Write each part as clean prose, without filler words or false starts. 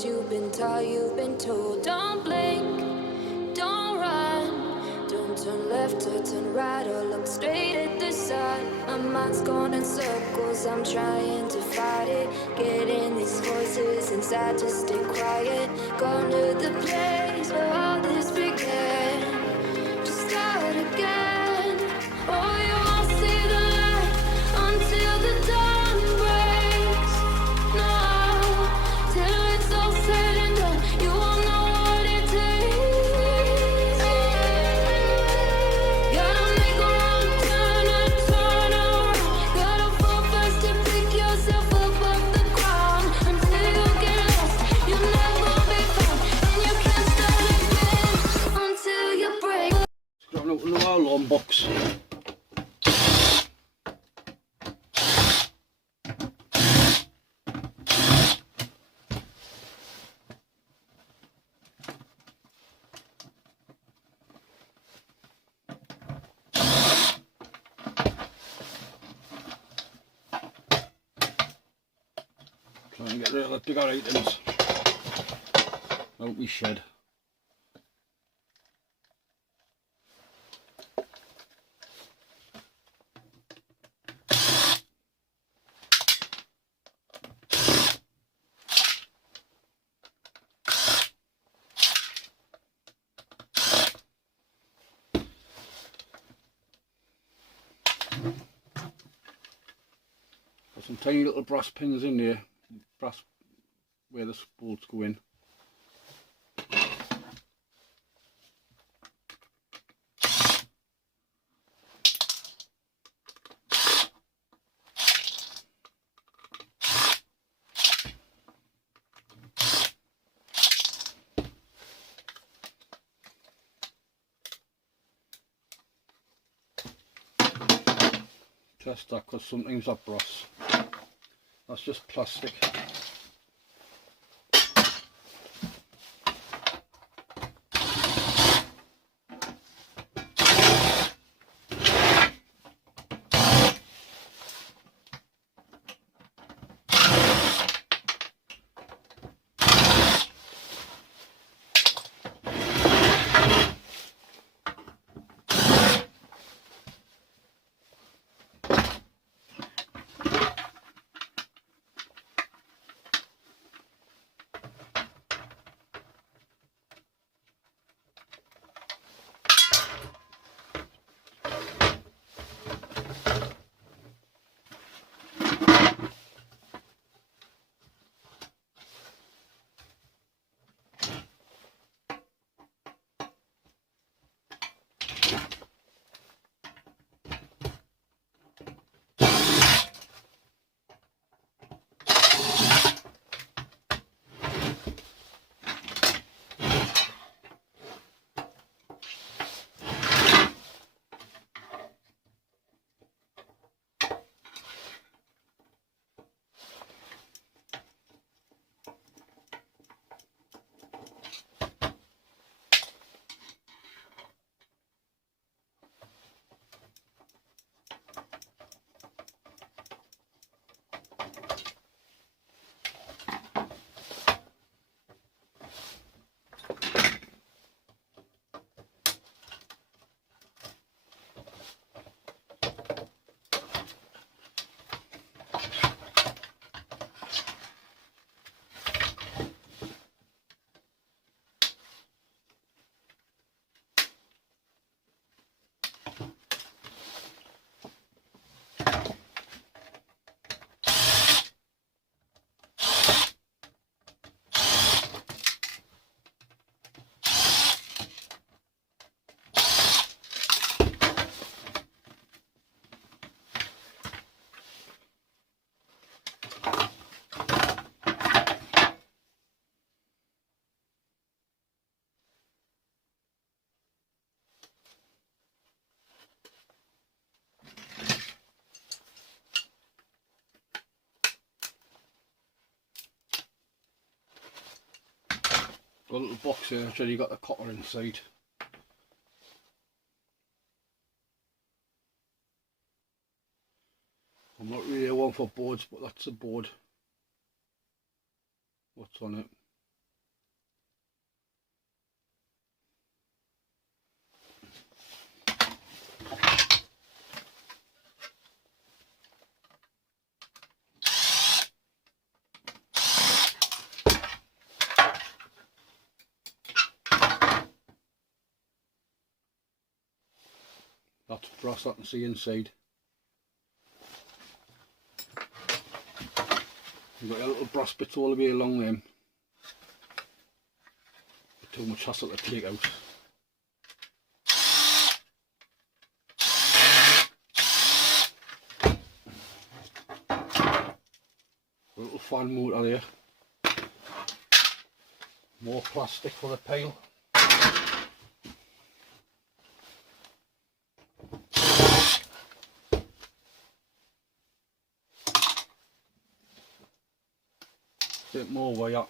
'cause you've been taught, you've been told. Don't blink, don't run, don't turn left or turn right or look straight at the sun. My mind's going in circles, I'm trying to fight it. Getting these voices inside to stay quiet. Gone to the place where all this began, to start again. Oh, you won't see the light until the dawn breaks. No, till it's all said and done, you won't know what it takes. Gotta make a wrong turn and turn around. Gotta fall fast to pick yourself up off the ground. Until you get lost, you'll never be found, and you can't start again until you break. Got an alarm box. Trying to get rid of the bigger items out my shed. Got some tiny little brass pins in there, brass where the bolts go in. Test that, because sometimes that brass, that's just plastic. Got a little box here, actually got the copper inside. I'm not really one for boards, but that's a board. What's on it? brass I can see inside. You've got your little brass bits all the way along them. Too much hassle to take out. A little fan motor there. More plastic for the pail. Bit more wire.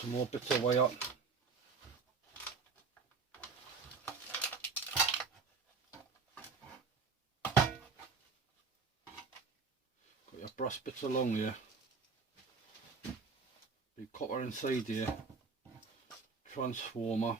Some more bits of wire. Got your brass bits along here. Big copper inside here. Transformer.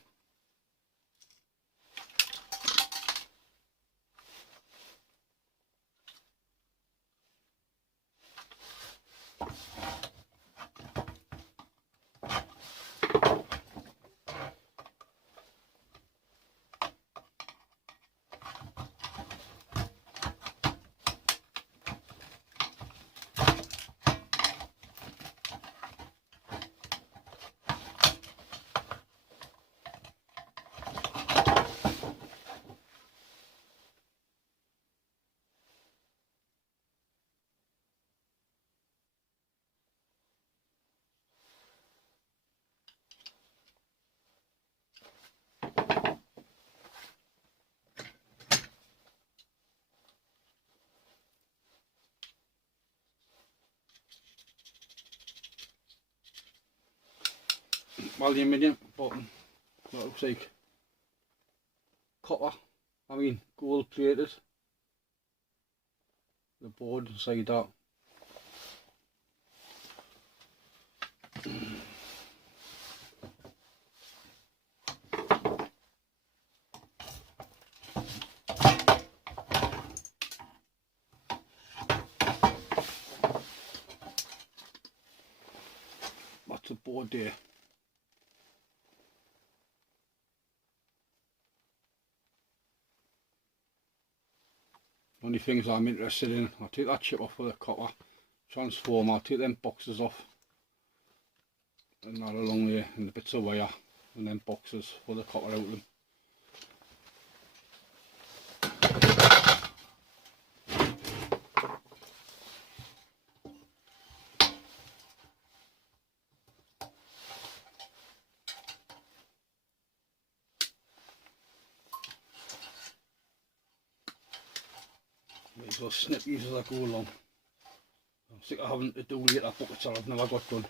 Aluminium bottom, that looks like copper, gold plated, the board inside that. That's the board there. Only things I'm interested in, I'll take that chip off for the copper transformer, I'll take them boxes off and that along there, and the bits of wire and then boxes for the copper out of them. Might as well snip these as I go along. I'm sick of having to do later buckets that I've never got done.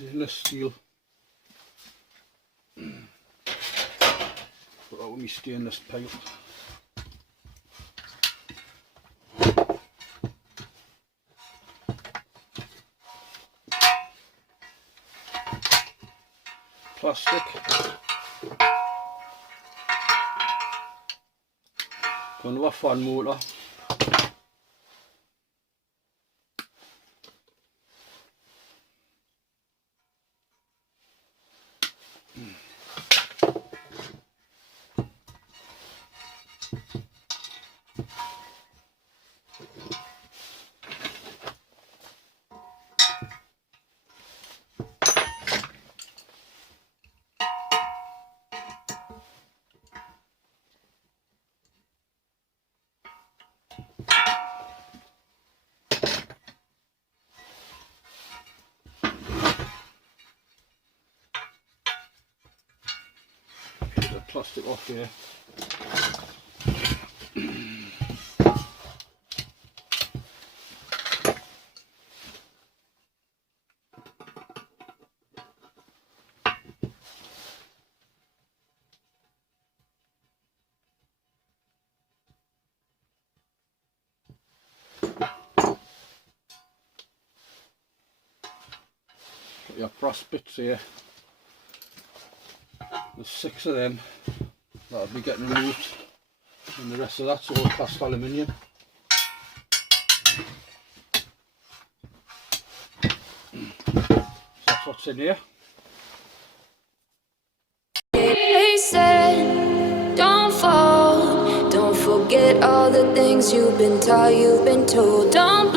Stainless steel. Put out with my stainless pipe. Plastic. Going to a fan motor. The plastic off here. Got your brass bits here. There's 6 of them that'll be getting removed, and the rest of that's all cast aluminium. So that's what's in here. They said, don't fall, don't forget all the things you've been taught, you've been told. Don't